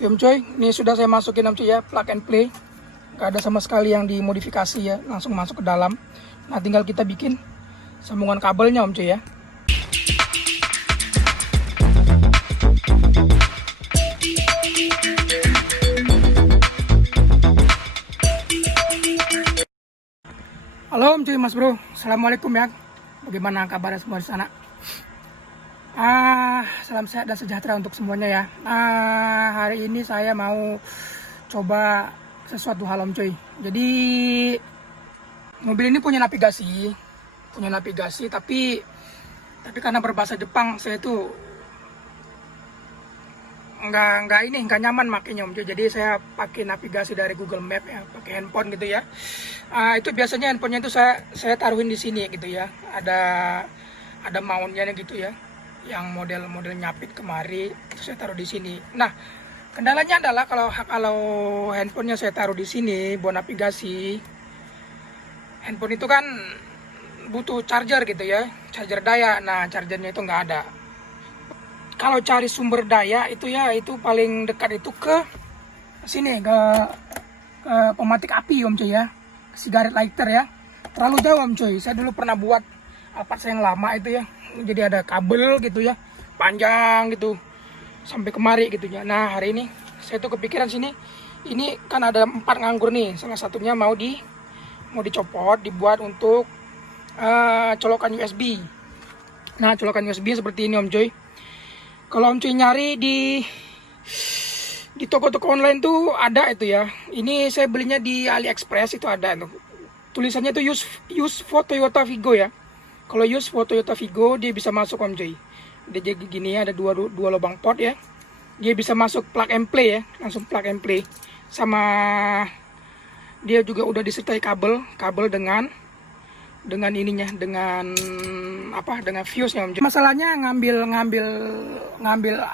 Oke Om Coy, ini sudah saya masukin Om Coy ya, plug and play. Gak ada sama sekali yang dimodifikasi ya, langsung masuk ke dalam. Nah tinggal kita bikin sambungan kabelnya Om Coy ya. Halo Om Coy, Mas Bro, Assalamualaikum ya. Bagaimana kabar semua di sana? Salam sehat dan sejahtera untuk semuanya ya. Hari ini saya mau coba sesuatu hal Om Coy. Jadi mobil ini punya navigasi, tapi karena berbahasa Jepang saya tuh nggak nyaman makainya Om Coy. Jadi saya pakai navigasi dari Google Map ya, pakai handphone gitu ya. Itu biasanya handphonenya itu saya taruhin di sini gitu ya. Ada mountnya gitu ya, yang model nyapit kemari, itu saya taruh di sini. Nah kendalanya adalah kalau handphonenya saya taruh di sini buat navigasi, handphone itu kan butuh charger gitu ya, charger daya. Nah chargernya itu nggak ada. Kalau cari sumber daya itu ya, itu paling dekat itu ke sini, ke pematik api Om Coy ya, cigarette lighter ya. Terlalu jauh Om Coy. Saya dulu pernah buat Alphard saya yang lama itu ya, jadi ada kabel gitu ya, panjang gitu sampai kemari gitu ya. Nah hari ini saya tuh kepikiran sini, ini kan ada 4 nganggur nih, salah satunya mau dicopot, dibuat untuk colokan USB. Nah colokan USB seperti ini Om Coy. Kalau Om Coy nyari di toko-toko online tuh ada itu ya. Ini saya belinya di AliExpress, itu ada tuh. Tulisannya tuh use for Toyota Vigo ya. Kalau use for Toyota Vigo dia bisa masuk Om Coy. Dia jadi gini ya, ada dua lubang port ya. Dia bisa masuk plug and play ya, langsung plug and play. Sama dia juga udah disertai kabel dengan ininya, dengan fuse-nya Om Coy. Masalahnya ngambil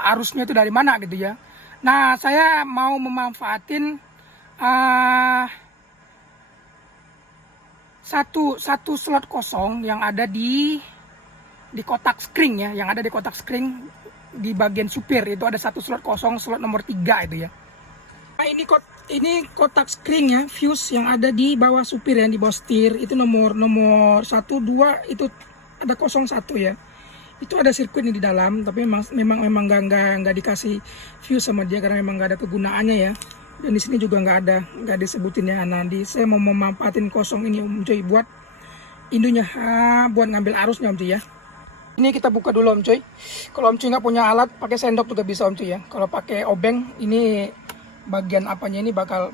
arusnya itu dari mana gitu ya. Nah, saya mau memanfaatin satu slot kosong yang ada di kotak screen ya, yang ada di kotak screen di bagian supir itu ada satu slot kosong, slot nomor 3 itu ya. Nah, ini kotak screen ya, fuse yang ada di bawah supir ya, di bawah setir itu nomor 1, 2 itu ada 01 ya. Itu ada sirkuitnya di dalam, tapi memang nggak dikasih fuse sama dia karena memang nggak ada kegunaannya ya. Dan di sini juga nggak disebutin ya. Nah, saya mau memanfaatin kosong ini Om Coy buat indunya, buat ngambil arusnya Om Coy ya. Ini kita buka dulu Om Coy. Kalau Om Coy nggak punya alat, pakai sendok juga bisa Om Coy ya. Kalau pakai obeng, ini bagian apanya ini bakal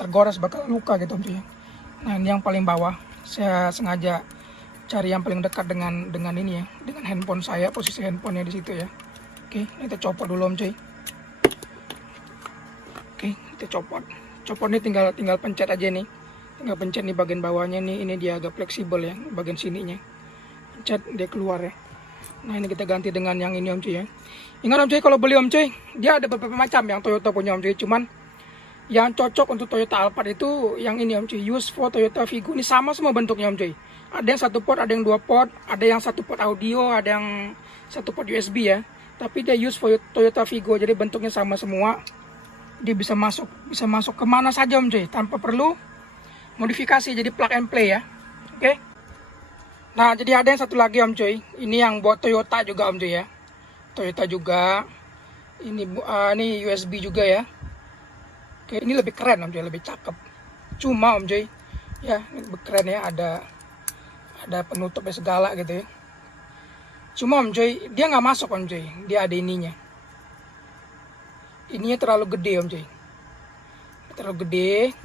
tergores, bakal luka gitu Om Coy ya. Nah ini yang paling bawah, saya sengaja cari yang paling dekat dengan ini ya, dengan handphone saya, posisi handphonenya di situ ya. Oke, kita copot dulu Om Coy. Oke, kita copot nih, tinggal pencet aja nih, tinggal pencet nih bagian bawahnya nih, ini dia agak fleksibel ya, bagian sininya pencet dia keluar ya. Nah ini kita ganti dengan yang ini Om Coy ya. Ingat Om Coy, kalau beli Om Coy, dia ada beberapa macam yang Toyota punya Om Coy, cuman yang cocok untuk Toyota Alphard itu yang ini Om Coy, use for Toyota Vigo. Ini sama semua bentuknya Om Coy. Ada yang 1 port, ada yang 2 port, ada yang 1 port audio, ada yang 1 port USB ya. Tapi dia use for Toyota Vigo, jadi bentuknya sama semua. Dia bisa masuk kemana saja Om Coy, tanpa perlu modifikasi, jadi plug and play ya. Oke. Nah jadi ada yang satu lagi Om Coy, ini yang buat Toyota juga Om Coy ya. Toyota juga. Ini USB juga ya. Oke, ini lebih keren Om Coy, lebih cakep. Cuma Om Coy, ya lebih keren ya, ada penutupnya segala gitu ya. Cuma Om Coy, dia nggak masuk Om Coy, dia ada ininya. Ininya terlalu gede Om Coy, terlalu gede,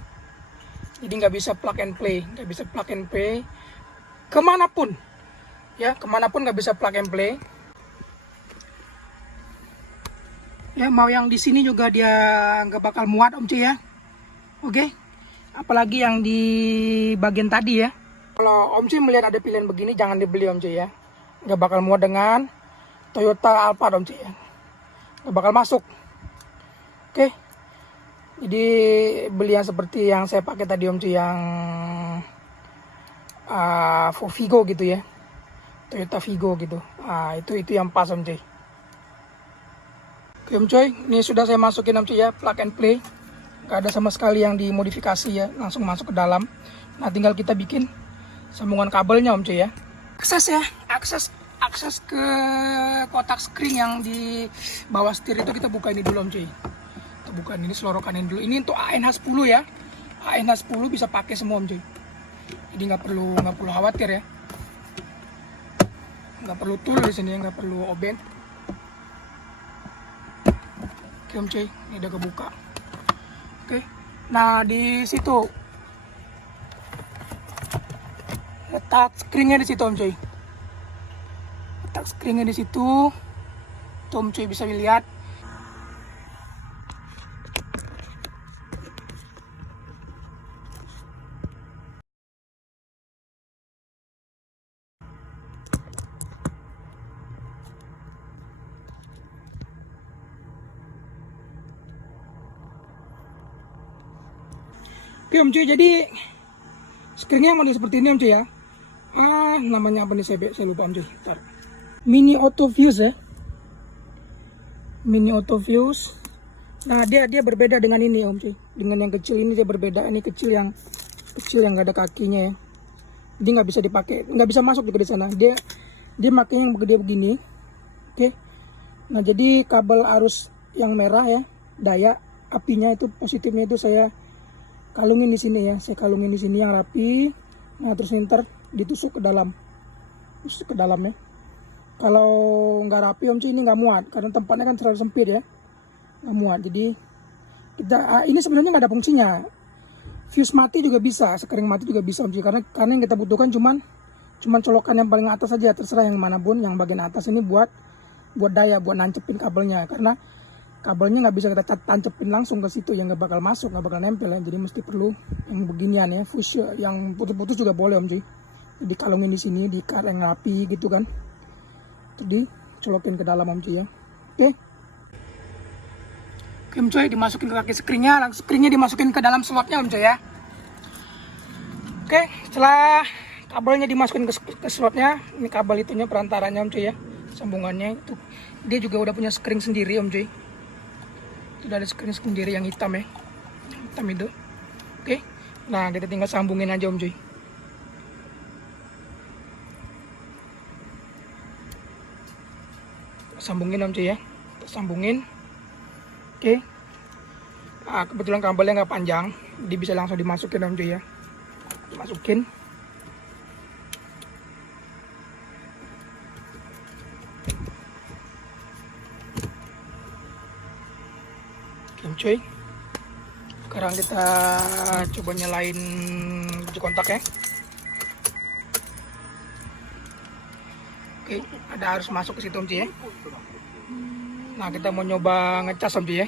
jadi nggak bisa plug and play, kemanapun ya, nggak bisa plug and play. Ya mau yang di sini juga dia nggak bakal muat Om Coy ya. Oke, apalagi yang di bagian tadi ya. Kalau Om Coy melihat ada pilihan begini, jangan dibeli Om Coy ya. Nggak bakal muat dengan Toyota Alphard Om Coy ya, nggak bakal masuk. Oke, jadi beli yang seperti yang saya pakai tadi Om Coy, yang for Vigo gitu ya, Toyota Vigo gitu. Itu yang pas Om Coy. Oke, Oke Om Coy, ini sudah saya masukin Om Coy ya, plug and play. Gak ada sama sekali yang dimodifikasi ya, langsung masuk ke dalam. Nah tinggal kita bikin sambungan kabelnya Om Coy ya. Akses ke kotak screen yang di bawah setir itu kita buka ini dulu Om Coy. Kita buka ini, selorokanin dulu. Ini untuk ANH10 ya. ANH10 bisa pakai semua Om Coy. Jadi nggak perlu khawatir ya. Nggak perlu tool di sini, nggak perlu obeng. Oke Om Coy, ini udah kebuka. Oke, nah di situ letak screennya di situ Om Coy. Letak screennya di situ. Tuh Om Coy bisa lihat. Oke Om Cuy, jadi screennya model seperti ini Om Cuy ya. Namanya apa nih saya lupa Om Cuy. Bentar. Mini auto fuse ya. Mini auto fuse. Nah dia berbeda dengan ini Om Cuy. Dengan yang kecil ini dia berbeda. Ini kecil yang gak ada kakinya ya. Jadi nggak bisa dipakai, nggak bisa masuk juga di sana. Dia makanya yang gede begini. Oke. Nah jadi kabel arus yang merah ya, daya apinya itu positifnya itu saya kalungin di sini ya, saya kalungin di sini yang rapi. Nah terus ntar ditusuk ke dalam, ya. Kalau nggak rapi Om Cuy ini nggak muat karena tempatnya kan terlalu sempit ya, nggak muat. Jadi kita ini sebenarnya nggak ada fungsinya. Fuse mati juga bisa, sekering mati juga bisa Om Cuy, karena yang kita butuhkan cuman colokan yang paling atas saja, terserah yang manapun. Yang bagian atas ini buat daya, buat nancepin kabelnya, karena kabelnya nggak bisa kita tancepin langsung ke situ, yang nggak bakal masuk, nggak bakal nempel ya. Jadi mesti perlu yang beginian ya, fuse yang putus-putus juga boleh Om Cuy. Jadi kalungin di sini, diikat yang rapi gitu kan, terus dicolokin ke dalam Om Cuy ya. Oke Om Cuy, dimasukin ke kaki screennya dimasukin ke dalam slotnya Om Cuy ya. Oke, setelah kabelnya dimasukin ke slotnya, ini kabel itunya perantaranya Om Cuy ya, sambungannya itu dia juga udah punya screen sendiri Om Cuy. Sudah ada screen sendiri yang hitam ya, hitam itu. Oke, nah kita tinggal sambungin aja Om Cuy. Sambungin Om Cuy ya, kita sambungin. Oke, nah, kebetulan kabelnya nggak panjang, jadi bisa langsung dimasukin Om Cuy ya. Masukin. Om Cuy, sekarang kita coba nyalain kunci kontak ya. Oke, ada arus masuk ke situ Om Cuy ya. Nah kita mau nyoba ngecas Om Cuy ya.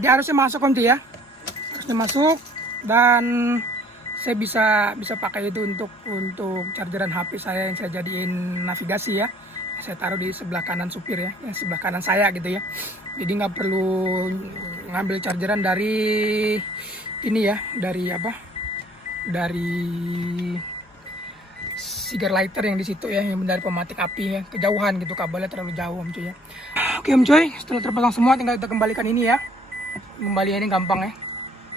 Jadi harusnya masuk Om Cuy ya, harusnya masuk, dan saya bisa pakai itu untuk chargeran HP saya yang saya jadiin navigasi ya. Saya taruh di sebelah kanan supir ya, yang sebelah kanan saya gitu ya. Jadi nggak perlu ngambil chargeran dari ini ya, dari cigar lighter yang di situ ya, yang dari pematik api ya, kejauhan gitu, kabelnya terlalu jauh Om Cuy ya. Oke Om Cuy, setelah terpasang semua tinggal kita kembalikan ini ya. Kembaliannya gampang ya,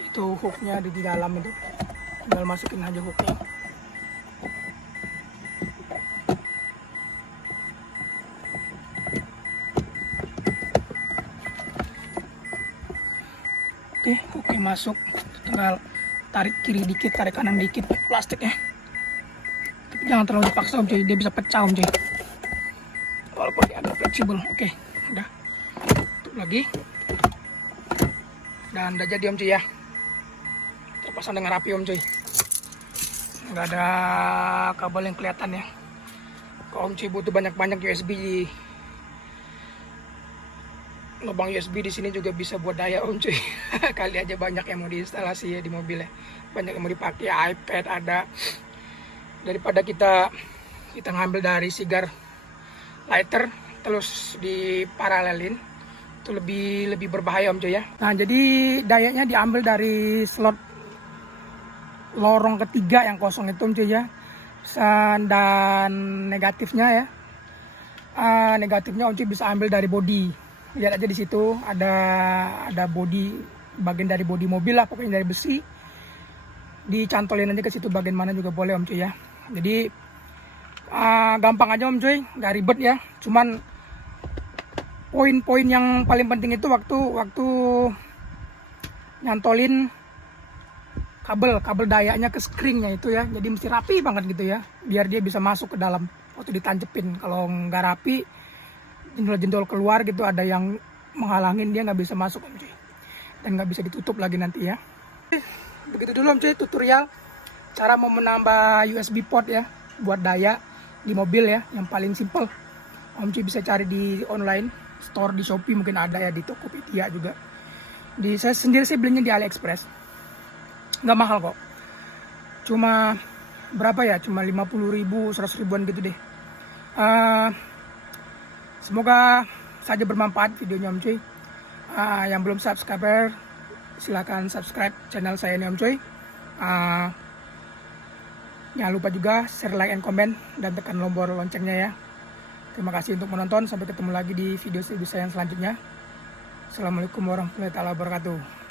itu hooknya ada di dalam itu, tinggal masukin aja hooknya. Oke masuk, tinggal tarik kiri dikit, tarik kanan dikit plastik ya, tapi jangan terlalu dipaksa Om Cuy, dia bisa pecah Om Cuy walaupun dia agak fleksibel. Oke, udah tutup lagi. Dan udah jadi Om Cuy ya, terpasang dengan rapi Om Cuy, nggak ada kabel yang kelihatan ya. Kalau Om Cuy butuh banyak-banyak USB, lubang USB di sini juga bisa buat daya Om Cuy. Kali aja banyak yang mau diinstalasi ya di mobil ya, banyak yang mau dipakai, iPad ada. Daripada kita kita ngambil dari sigar lighter terus diparalelin, itu lebih berbahaya Om cuy ya. Nah jadi dayanya diambil dari slot lorong ketiga yang kosong itu Om cuy ya. Dan negatifnya ya, negatifnya Om cuy bisa ambil dari bodi. Lihat aja di situ ada bodi, bagian dari bodi mobil lah, pokoknya dari besi. Dicantolin aja ke situ bagian mana juga boleh Om cuy ya. Jadi gampang aja Om cuy, nggak ribet ya. Cuman poin-poin yang paling penting itu waktu nyantolin kabel dayanya ke screennya itu ya. Jadi mesti rapi banget gitu ya, biar dia bisa masuk ke dalam waktu ditancepin. Kalau nggak rapi, jendol-jendol keluar gitu, ada yang menghalangin, dia nggak bisa masuk Om cuy, dan nggak bisa ditutup lagi nanti ya. Begitu dulu Om cuy tutorial cara mau menambah USB port ya buat daya di mobil ya, yang paling simple. Om cuy bisa cari di online store, di Shopee mungkin ada ya, di Tokopedia juga. Saya sendiri belinya di AliExpress, nggak mahal kok, cuma berapa ya, cuma 50.000 100 ribuan gitu deh. Semoga saja bermanfaat videonya Om cuy. Yang belum subscriber silakan subscribe channel saya ini Om cuy. Jangan lupa juga share, like, and comment, dan tekan tombol loncengnya ya. Terima kasih untuk menonton. Sampai ketemu lagi di video saya yang selanjutnya. Assalamualaikum warahmatullahi wabarakatuh.